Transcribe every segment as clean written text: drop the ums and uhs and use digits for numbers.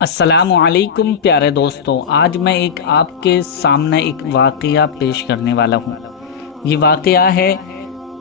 السلام علیکم پیارے دوستوں، آج میں آپ کے سامنے ایک واقعہ پیش کرنے والا ہوں۔ یہ واقعہ ہے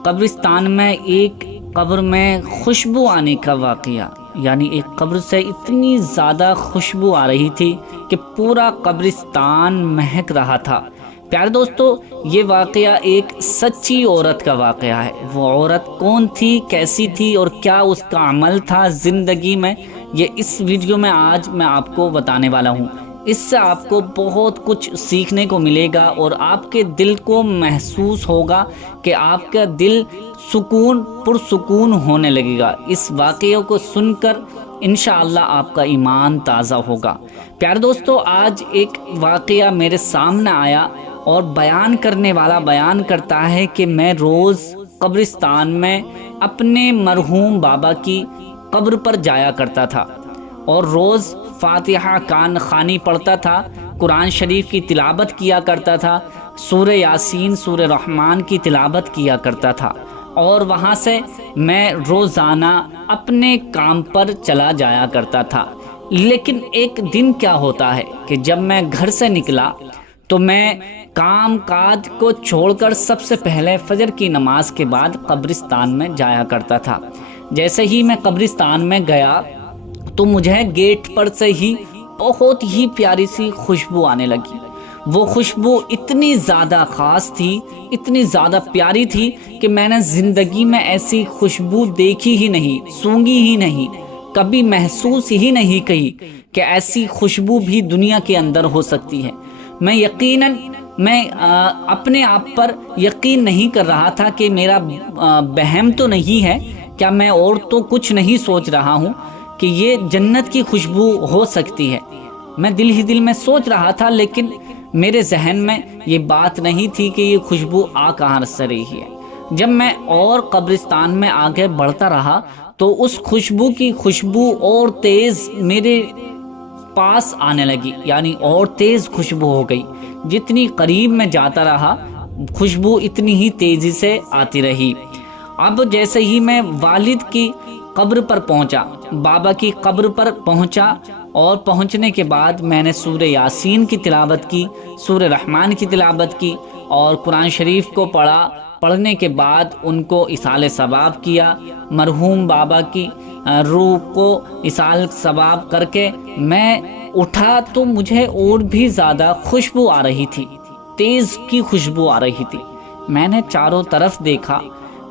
قبرستان میں ایک قبر میں خوشبو آنے کا واقعہ، یعنی ایک قبر سے اتنی زیادہ خوشبو آ رہی تھی کہ پورا قبرستان مہک رہا تھا۔ پیارے دوستو، یہ واقعہ ایک سچی عورت کا واقعہ ہے۔ وہ عورت کون تھی، کیسی تھی اور کیا اس کا عمل تھا زندگی میں، یہ اس ویڈیو میں آج میں آپ کو بتانے والا ہوں۔ اس سے آپ کو بہت کچھ سیکھنے کو ملے گا اور آپ کے دل کو محسوس ہوگا کہ آپ کا دل پرسکون ہونے لگے گا۔ اس واقعے کو سن کر انشاءاللہ آپ کا ایمان تازہ ہوگا۔ پیارے دوستو، آج ایک واقعہ میرے سامنے آیا اور بیان کرنے والا بیان کرتا ہے کہ میں روز قبرستان میں اپنے مرحوم بابا کی قبر پر جایا کرتا تھا اور روز فاتحہ خوانی پڑھتا تھا، قرآن شریف کی تلاوت کیا کرتا تھا، سورہ یاسین، سورہ رحمان کی تلاوت کیا کرتا تھا، اور وہاں سے میں روزانہ اپنے کام پر چلا جایا کرتا تھا۔ لیکن ایک دن کیا ہوتا ہے کہ جب میں گھر سے نکلا تو میں کام کاج کو چھوڑ کر سب سے پہلے فجر کی نماز کے بعد قبرستان میں جایا کرتا تھا۔ جیسے ہی میں قبرستان میں گیا تو مجھے گیٹ پر سے ہی بہت ہی پیاری سی خوشبو آنے لگی۔ وہ خوشبو اتنی زیادہ خاص تھی، اتنی زیادہ پیاری تھی کہ میں نے زندگی میں ایسی خوشبو دیکھی ہی نہیں، سونگھی ہی نہیں، کبھی محسوس ہی نہیں کی کہ ایسی خوشبو بھی دنیا کے اندر ہو سکتی ہے۔ میں اپنے آپ پر یقین نہیں کر رہا تھا کہ میرا بہم تو نہیں ہے، کیا میں اور تو کچھ نہیں سوچ رہا ہوں کہ یہ جنت کی خوشبو ہو سکتی ہے۔ میں دل ہی دل میں سوچ رہا تھا، لیکن میرے ذہن میں یہ بات نہیں تھی کہ یہ خوشبو آ کہاں سے رہی ہے۔ جب میں اور قبرستان میں آگے بڑھتا رہا تو اس خوشبو کی خوشبو اور تیز میرے پاس آنے لگی، یعنی اور تیز خوشبو ہو گئی۔ جتنی قریب میں جاتا رہا خوشبو اتنی ہی تیزی سے آتی رہی۔ اب جیسے ہی میں والد کی قبر پر پہنچا، بابا کی قبر پر پہنچا، اور پہنچنے کے بعد میں نے سورہ یاسین کی تلاوت کی، سورہ رحمان کی تلاوت کی اور قرآن شریف کو پڑھنے کے بعد ان کو ایصال ثواب کیا۔ مرحوم بابا کی روح کو ایصال ثواب کر کے میں اٹھا تو مجھے اور بھی زیادہ خوشبو آ رہی تھی، تیز کی خوشبو آ رہی تھی۔ میں نے چاروں طرف دیکھا،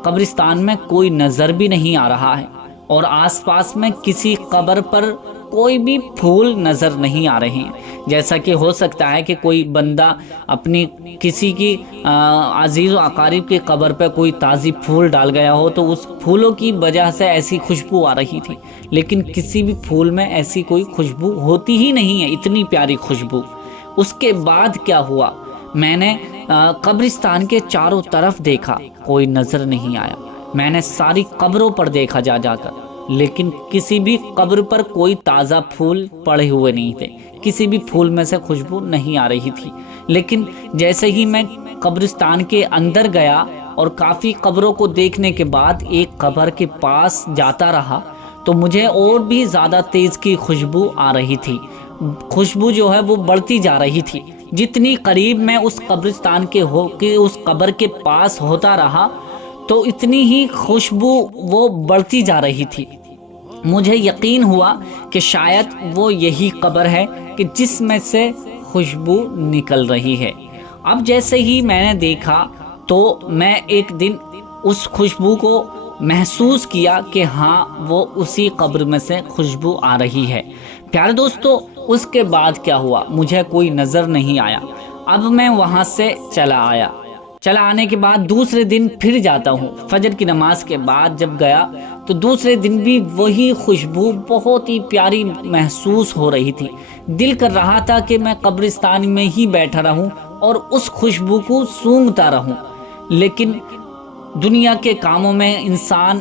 قبرستان میں کوئی نظر بھی نہیں آ رہا ہے اور آس پاس میں کسی قبر پر کوئی بھی پھول نظر نہیں آ رہے ہیں۔ جیسا کہ ہو سکتا ہے کہ کوئی بندہ اپنی کسی کی عزیز و اقارب کی قبر پہ کوئی تازی پھول ڈال گیا ہو تو اس پھولوں کی وجہ سے ایسی خوشبو آ رہی تھی، لیکن کسی بھی پھول میں ایسی کوئی خوشبو ہوتی ہی نہیں ہے، اتنی پیاری خوشبو۔ اس کے بعد کیا ہوا، میں نے قبرستان کے چاروں طرف دیکھا، کوئی نظر نہیں آیا۔ میں نے ساری قبروں پر دیکھا جا کر، لیکن کسی بھی قبر پر کوئی تازہ پھول پڑے ہوئے نہیں تھے، کسی بھی پھول میں سے خوشبو نہیں آ رہی تھی۔ لیکن جیسے ہی میں قبرستان کے اندر گیا اور کافی قبروں کو دیکھنے کے بعد ایک قبر کے پاس جاتا رہا تو مجھے اور بھی زیادہ تیز کی خوشبو آ رہی تھی۔ خوشبو جو ہے وہ بڑھتی جا رہی تھی۔ جتنی قریب میں اس قبرستان کے اس قبر کے پاس ہوتا رہا تو اتنی ہی خوشبو وہ بڑھتی جا رہی تھی۔ مجھے یقین ہوا کہ شاید وہ یہی قبر ہے کہ جس میں سے خوشبو نکل رہی ہے۔ اب جیسے ہی میں نے دیکھا تو میں ایک دن اس خوشبو کو محسوس کیا کہ ہاں وہ اسی قبر میں سے خوشبو آ رہی ہے۔ پیارے دوستو، اس کے بعد کیا ہوا، مجھے کوئی نظر نہیں آیا۔ اب میں وہاں سے چلا آنے کے بعد دوسرے دن پھر جاتا ہوں۔ فجر کی نماز کے بعد جب گیا تو دوسرے دن بھی وہی خوشبو بہت ہی پیاری محسوس ہو رہی تھی۔ دل کر رہا تھا کہ میں قبرستان میں ہی بیٹھا رہوں اور اس خوشبو کو سونگھتا رہوں، لیکن دنیا کے کاموں میں انسان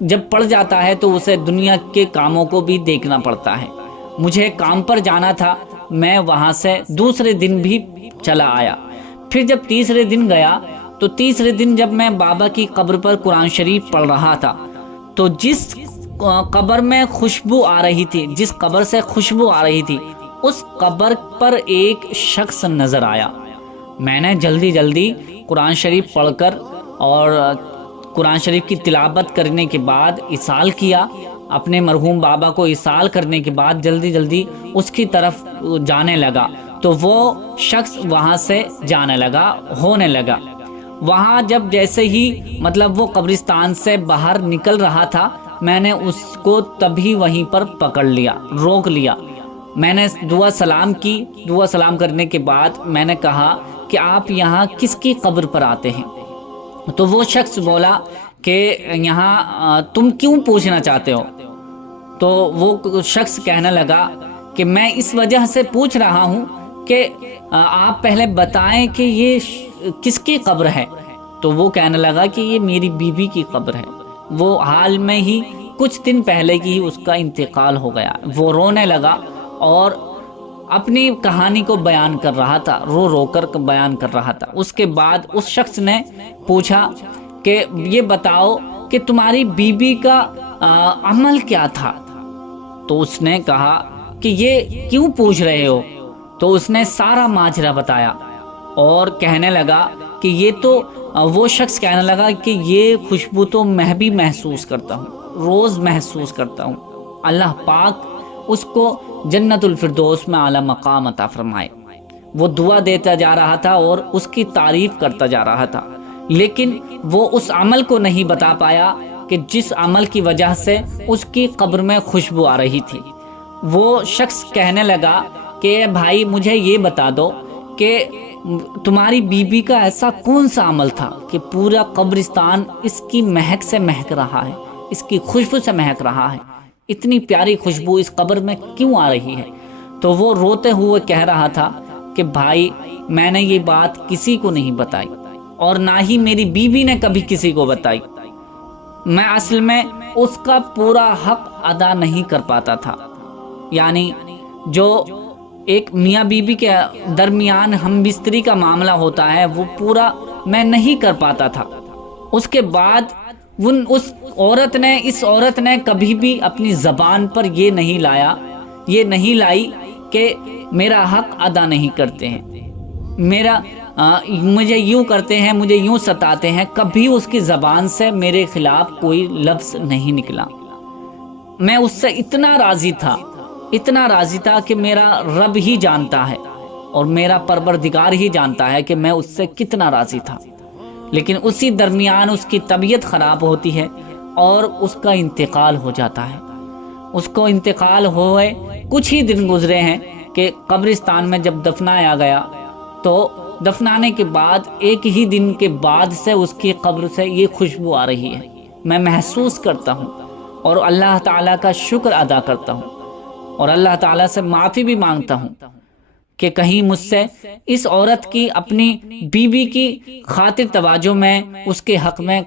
جب پڑ جاتا ہے تو اسے دنیا کے کاموں کو بھی دیکھنا پڑتا ہے۔ مجھے کام پر جانا تھا، میں وہاں سے دوسرے دن بھی چلا آیا۔ پھر جب تیسرے دن گیا تو تیسرے دن جب میں بابا کی قبر پر قرآن شریف پڑھ رہا تھا تو جس قبر میں خوشبو آ رہی تھی، جس قبر سے خوشبو آ رہی تھی اس قبر پر ایک شخص نظر آیا۔ میں نے جلدی جلدی قرآن شریف پڑھ کر اور قرآن شریف کی تلاوت کرنے کے بعد اِصال کیا، اپنے مرحوم بابا کو اِصال کرنے کے بعد جلدی جلدی اس کی طرف جانے لگا تو وہ شخص وہاں سے جانے لگا، ہونے لگا۔ وہاں جب جیسے ہی مطلب وہ قبرستان سے باہر نکل رہا تھا، میں نے اس کو تبھی وہیں پر پکڑ لیا، روک لیا۔ میں نے دعا سلام کی، دعا سلام کرنے کے بعد میں نے کہا کہ آپ یہاں کس کی قبر پر آتے ہیں؟ تو وہ شخص بولا کہ یہاں تم کیوں پوچھنا چاہتے ہو؟ تو وہ شخص کہنے لگا کہ میں اس وجہ سے پوچھ رہا ہوں کہ آپ پہلے بتائیں کہ یہ کس کی قبر ہے؟ تو وہ کہنے لگا کہ یہ میری بیوی کی قبر ہے، وہ حال میں ہی کچھ دن پہلے کی اس کا انتقال ہو گیا۔ وہ رونے لگا اور اپنی کہانی کو بیان کر رہا تھا، رو رو کر بیان کر رہا تھا۔ اس کے بعد اس شخص نے پوچھا کہ یہ بتاؤ کہ تمہاری بیوی کا عمل کیا تھا؟ تو اس نے کہا کہ یہ کیوں پوچھ رہے ہو؟ تو اس نے سارا ماجرا بتایا اور کہنے لگا کہ یہ تو وہ شخص کہنے لگا کہ یہ خوشبو تو میں بھی محسوس کرتا ہوں، روز محسوس کرتا ہوں، اللہ پاک اس کو جنت الفردوس میں اعلیٰ مقام عطا فرمائے۔ وہ دعا دیتا جا رہا تھا اور اس کی تعریف کرتا جا رہا تھا، لیکن وہ اس عمل کو نہیں بتا پایا کہ جس عمل کی وجہ سے اس کی قبر میں خوشبو آ رہی تھی۔ وہ شخص کہنے لگا کہ بھائی مجھے یہ بتا دو کہ تمہاری بیوی کا ایسا کون سا عمل تھا کہ پورا قبرستان اس کی مہک سے مہک رہا ہے، اس کی خوشبو سے مہک رہا ہے، اتنی پیاری خوشبو اس قبر میں کیوں آ رہی ہے؟ تو وہ روتے ہوئے کہہ رہا تھا کہ بھائی میں نے یہ بات کسی کو نہیں بتائی اور نہ ہی میری بیوی نے کبھی کسی کو بتائی۔ میں اصل میں اس کا پورا حق ادا نہیں کر پاتا تھا، یعنی جو ایک میاں بیوی کے درمیان ہم بستری کا معاملہ ہوتا ہے وہ پورا میں نہیں کر پاتا تھا۔ اس کے بعد اس عورت نے کبھی بھی اپنی زبان پر یہ نہیں لائی کہ میرا حق ادا نہیں کرتے ہیں، مجھے یوں کرتے ہیں، مجھے یوں ستاتے ہیں، کبھی اس کی زبان سے میرے خلاف کوئی لفظ نہیں نکلا۔ میں اس سے اتنا راضی تھا کہ میرا رب ہی جانتا ہے اور میرا پروردگار ہی جانتا ہے کہ میں اس سے کتنا راضی تھا۔ لیکن اسی درمیان اس کی طبیعت خراب ہوتی ہے اور اس کا انتقال ہو جاتا ہے۔ اس کو انتقال ہوئے کچھ ہی دن گزرے ہیں کہ قبرستان میں جب دفنایا گیا تو دفنانے کے بعد ایک ہی دن کے بعد سے اس کی قبر سے یہ خوشبو آ رہی ہے۔ میں محسوس کرتا ہوں اور اللہ تعالیٰ کا شکر ادا کرتا ہوں اور اللہ تعالیٰ سے معافی بھی مانگتا ہوں کہ کہیں مجھ سے اس عورت کی اپنی بیوی کی خاطر توجہ میں اس کے حق میں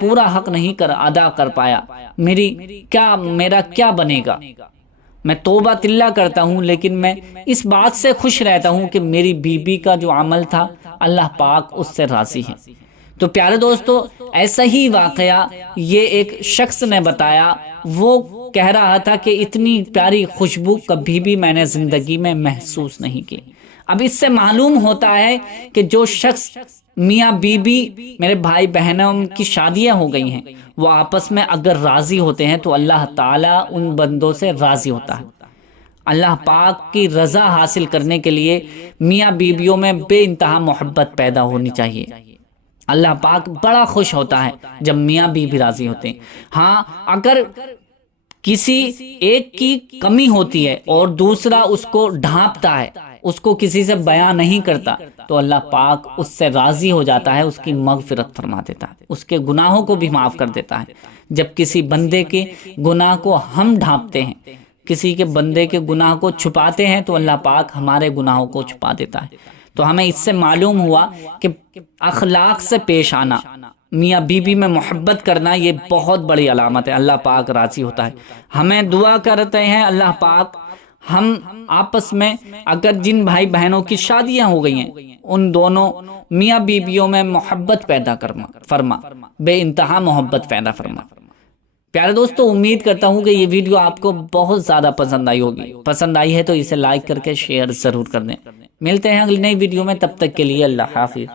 پورا حق نہیں ادا کر پایا، میرا کیا بنے گا؟ میں توبہ تلہ کرتا ہوں، لیکن میں اس بات سے خوش رہتا ہوں کہ میری بیوی کا جو عمل تھا اللہ پاک اس سے راضی ہے۔ تو پیارے دوستو، ایسا ہی واقعہ یہ ایک شخص نے بتایا۔ وہ کہہ رہا تھا کہ اتنی پیاری خوشبو کبھی بھی میں نے زندگی میں محسوس نہیں کی۔ اب اس سے معلوم ہوتا ہے کہ جو شخص میاں بیوی میرے بھائی بہنوں کی شادیاں ہو گئی ہیں، وہ آپس میں اگر راضی ہوتے ہیں تو اللہ تعالیٰ ان بندوں سے راضی ہوتا ہے۔ اللہ پاک کی رضا حاصل کرنے کے لیے میاں بیویوں میں بے انتہا محبت پیدا ہونی چاہیے۔ اللہ پاک بڑا خوش ہوتا ہے جب میاں بیوی راضی ہوتے ہیں۔ ہاں، اگر کسی ایک کی کمی ہوتی ہے اور دوسرا اس کو ڈھانپتا ہے، اس کو کسی سے بیان نہیں کرتا، تو اللہ پاک اس سے راضی ہو جاتا ہے، اس کی مغفرت فرما دیتا ہے، اس کے گناہوں کو بھی معاف کر دیتا ہے۔ جب کسی بندے کے گناہ کو ہم ڈھانپتے ہیں، کسی کے بندے کے گناہ کو چھپاتے ہیں، تو اللہ پاک ہمارے گناہوں کو چھپا دیتا ہے۔ تو ہمیں اس سے معلوم ہوا کہ اخلاق سے پیش آنا، میاں بیوی میں محبت کرنا، یہ بہت بڑی علامت ہے، اللہ پاک راضی ہوتا ہے۔ ہمیں دعا کرتے ہیں اللہ پاک ہم آپس میں اگر جن بھائی بہنوں کی شادیاں ہو گئی ہیں ان دونوں میاں بیویوں میں محبت پیدا فرما، بے انتہا محبت پیدا فرما۔ پیارے دوستو امید کرتا ہوں کہ یہ ویڈیو آپ کو بہت زیادہ پسند آئی ہوگی. پسند آئی ہے تو اسے لائک کر کے شیئر ضرور کر دیں. ملتے ہیں اگلی نئی ویڈیو میں، تب تک کے لیے اللہ حافظ.